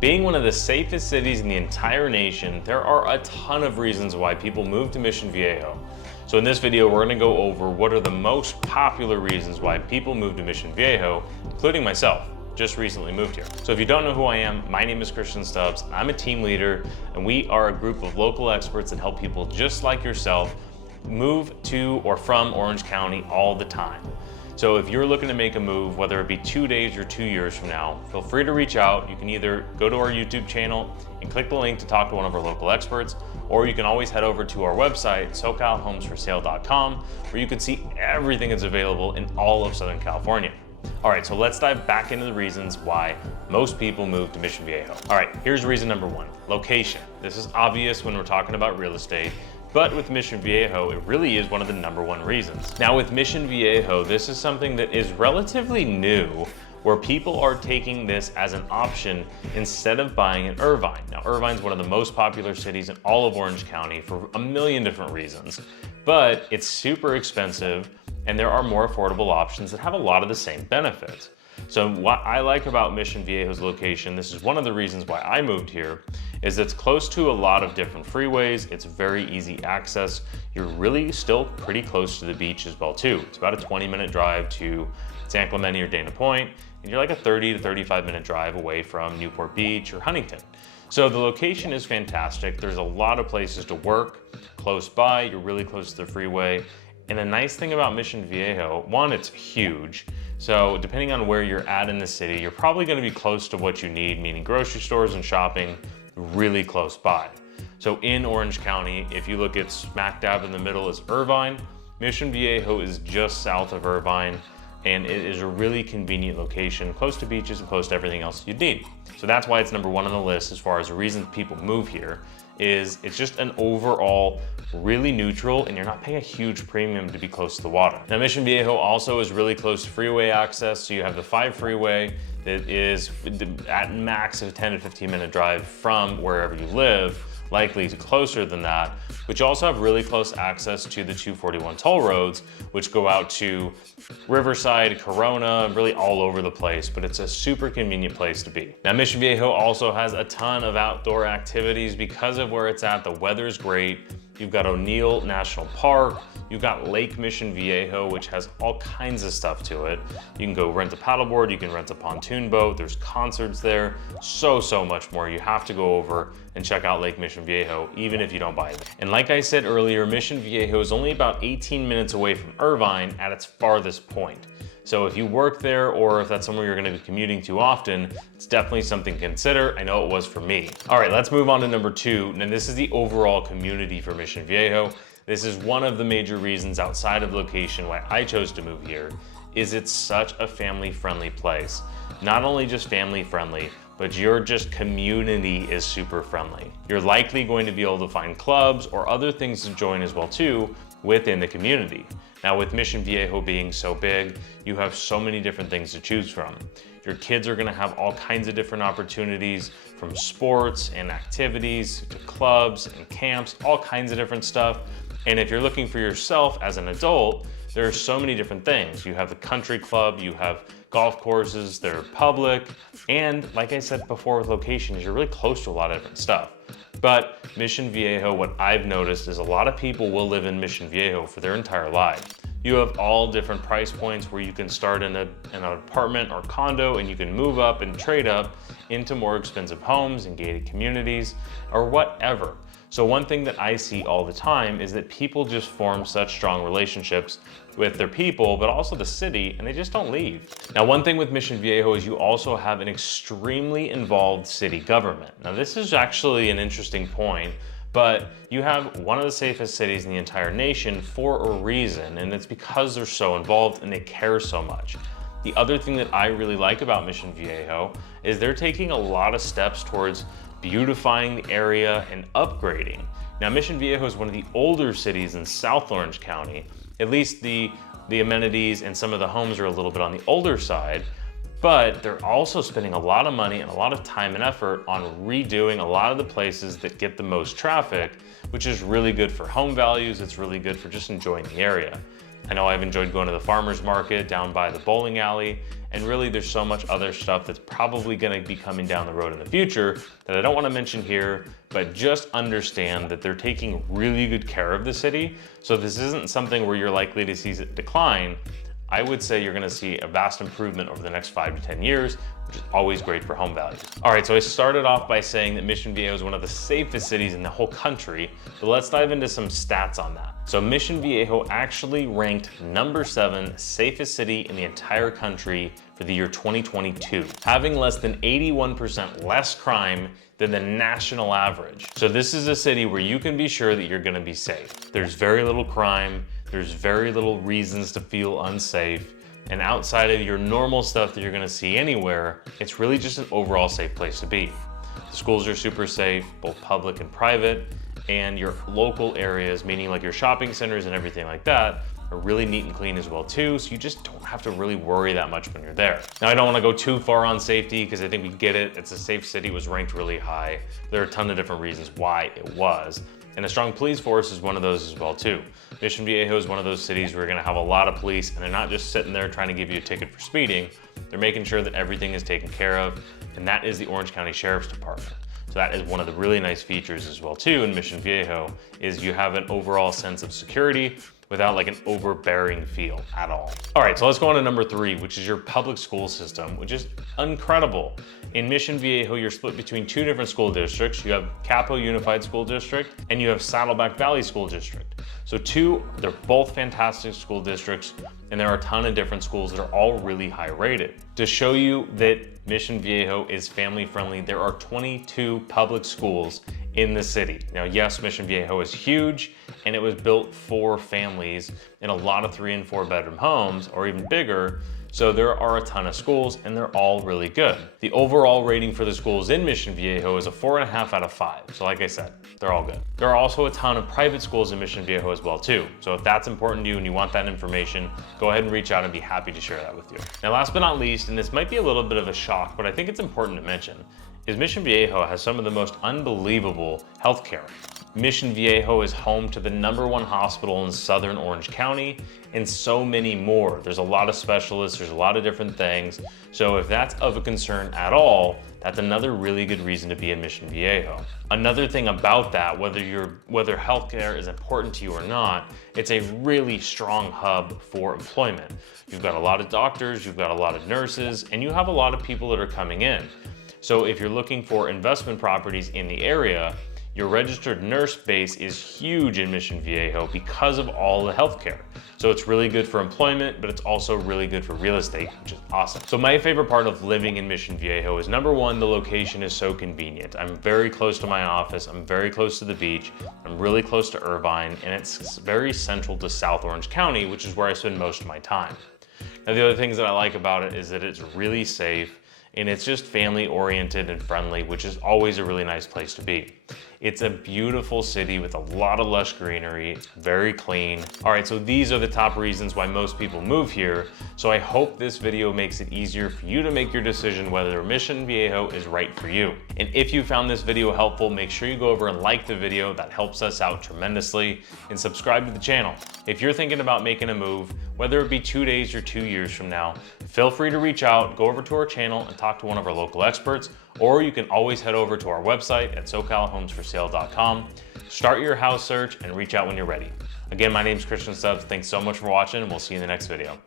Being one of the safest cities in the entire nation, there are a ton of reasons why people move to Mission Viejo. So in this video, we're gonna go over what are the most popular reasons why people move to Mission Viejo, including myself. Just recently moved here. So if you don't know who I am, my name is Christian Stubbs. I'm a team leader, and we are a group of local experts that help people just like yourself move to or from Orange County all the time. So if you're looking to make a move, whether it be 2 days or 2 years from now, feel free to reach out. You can either go to our YouTube channel and click the link to talk to one of our local experts, or you can always head over to our website, socalhomesforsale.com, where you can see everything that's available in all of Southern California. All right, so let's dive back into the reasons why most people move to Mission Viejo. All right, here's reason number one, location. This is obvious when we're talking about real estate, but with Mission Viejo, it really is one of the number one reasons. Now with Mission Viejo, this is something that is relatively new, where people are taking this as an option instead of buying in Irvine. Now Irvine's one of the most popular cities in all of Orange County for a million different reasons, but it's super expensive and there are more affordable options that have a lot of the same benefits. So what I like about Mission Viejo's location, this is one of the reasons why I moved here, is it's close to a lot of different freeways. It's very easy access. You're really still pretty close to the beach as well too. It's about a 20-minute drive to San Clemente or Dana Point, and you're like a 30 to 35-minute drive away from Newport Beach or Huntington. So the location is fantastic. There's a lot of places to work close by. You're really close to the freeway. And the nice thing about Mission Viejo, one, it's huge. So depending on where you're at in the city, you're probably gonna be close to what you need, meaning grocery stores and shopping really close by. So in Orange County, if you look at smack dab in the middle is Irvine, Mission Viejo is just south of Irvine, and it is a really convenient location, close to beaches and close to everything else you'd need. So that's why it's number one on the list as far as the reason people move here, is it's just an overall really neutral and you're not paying a huge premium to be close to the water. Now Mission Viejo also is really close to freeway access. So you have the 5 freeway that is at max of 10 to 15 minute drive from wherever you live, likely closer than that, but you also have really close access to the 241 toll roads, which go out to Riverside, Corona, really all over the place, but it's a super convenient place to be. Now Mission Viejo also has a ton of outdoor activities because of where it's at. The weather's great. You've got O'Neill National Park, you've got Lake Mission Viejo, which has all kinds of stuff to it. You can go rent a paddleboard, you can rent a pontoon boat, there's concerts there, so much more. You have to go over and check out Lake Mission Viejo, even if you don't buy it. And like I said earlier, Mission Viejo is only about 18 minutes away from Irvine at its farthest point. So if you work there or if that's somewhere you're gonna be commuting to often, it's definitely something to consider. I know it was for me. All right, let's move on to number two. And this is the overall community for Mission Viejo. This is one of the major reasons outside of location why I chose to move here, is it's such a family-friendly place. Not only just family-friendly, but your just community is super friendly. You're likely going to be able to find clubs or other things to join as well too within the community. Now with Mission Viejo being so big, you have so many different things to choose from. Your kids are gonna have all kinds of different opportunities, from sports and activities to clubs and camps, all kinds of different stuff. And if you're looking for yourself as an adult, there are so many different things. You have the country club, you have golf courses, they're public, and like I said before with locations, you're really close to a lot of different stuff. But Mission Viejo, what I've noticed is a lot of people will live in Mission Viejo for their entire life. You have all different price points where you can start in an apartment or condo and you can move up and trade up into more expensive homes and gated communities or whatever. So one thing that I see all the time is that people just form such strong relationships with their people, but also the city, and they just don't leave. Now, one thing with Mission Viejo is you also have an extremely involved city government. Now, this is actually an interesting point, but you have one of the safest cities in the entire nation for a reason, and it's because they're so involved and they care so much. The other thing that I really like about Mission Viejo is they're taking a lot of steps towards beautifying the area and upgrading. Now, Mission Viejo is one of the older cities in South Orange County. At least the amenities and some of the homes are a little bit on the older side, but they're also spending a lot of money and a lot of time and effort on redoing a lot of the places that get the most traffic, which is really good for home values. It's really good for just enjoying the area. I know I've enjoyed going to the farmer's market down by the bowling alley, and really there's so much other stuff that's probably gonna be coming down the road in the future that I don't wanna mention here, but just understand that they're taking really good care of the city. So this isn't something where you're likely to see it decline. I would say you're gonna see a vast improvement over the next 5 to 10 years, which is always great for home values. All right, so I started off by saying that Mission Viejo is one of the safest cities in the whole country, but let's dive into some stats on that. So Mission Viejo actually ranked number 7 safest city in the entire country for the year 2022, having less than 81% less crime than the national average. So this is a city where you can be sure that you're gonna be safe. There's very little crime, there's very little reasons to feel unsafe, and outside of your normal stuff that you're gonna see anywhere, it's really just an overall safe place to be. The schools are super safe, both public and private, and your local areas, meaning like your shopping centers and everything like that, are really neat and clean as well too, so you just don't have to really worry that much when you're there. Now I don't wanna go too far on safety because I think we get it, it's a safe city, was ranked really high. There are a ton of different reasons why it was. And a strong police force is one of those as well too. Mission Viejo is one of those cities where you're gonna have a lot of police and they're not just sitting there trying to give you a ticket for speeding, they're making sure that everything is taken care of, and that is the Orange County Sheriff's Department. So that is one of the really nice features as well too in Mission Viejo, is you have an overall sense of security without like an overbearing feel at all. All right, so let's go on to number 3, which is your public school system, which is incredible. In Mission Viejo, you're split between 2 different school districts. You have Capo Unified School District and you have Saddleback Valley School District. So they're both fantastic school districts, and there are a ton of different schools that are all really high rated. To show you that Mission Viejo is family friendly, there are 22 public schools in the city. Now, yes, Mission Viejo is huge, and it was built for families in a lot of 3 and 4 bedroom homes, or even bigger. So there are a ton of schools, and they're all really good. The overall rating for the schools in Mission Viejo is a 4.5 out of 5. So like I said, they're all good. There are also a ton of private schools in Mission Viejo as well too. So if that's important to you and you want that information, go ahead and reach out and be happy to share that with you. Now, last but not least, and this might be a little bit of a shock, but I think it's important to mention, is Mission Viejo has some of the most unbelievable healthcare. Mission Viejo is home to the #1 hospital in Southern Orange County, and so many more. There's a lot of specialists, there's a lot of different things. So if that's of a concern at all, that's another really good reason to be in Mission Viejo. Another thing about that, whether healthcare is important to you or not, it's a really strong hub for employment. You've got a lot of doctors, you've got a lot of nurses, and you have a lot of people that are coming in. So if you're looking for investment properties in the area, your registered nurse base is huge in Mission Viejo because of all the healthcare. So it's really good for employment, but it's also really good for real estate, which is awesome. So my favorite part of living in Mission Viejo is #1, the location is so convenient. I'm very close to my office, I'm very close to the beach, I'm really close to Irvine, and it's very central to South Orange County, which is where I spend most of my time. Now, the other things that I like about it is that it's really safe, and it's just family oriented and friendly, which is always a really nice place to be. It's a beautiful city with a lot of lush greenery. It's very clean. All right, so these are the top reasons why most people move here. So I hope this video makes it easier for you to make your decision whether Mission Viejo is right for you. And if you found this video helpful, make sure you go over and like the video. That helps us out tremendously. And subscribe to the channel. If you're thinking about making a move, whether it be 2 days or 2 years from now, feel free to reach out, go over to our channel and talk to one of our local experts, or you can always head over to our website at socalhomesforsale.com, start your house search, and reach out when you're ready. Again, my name is Christian Stubbs. Thanks so much for watching, and we'll see you in the next video.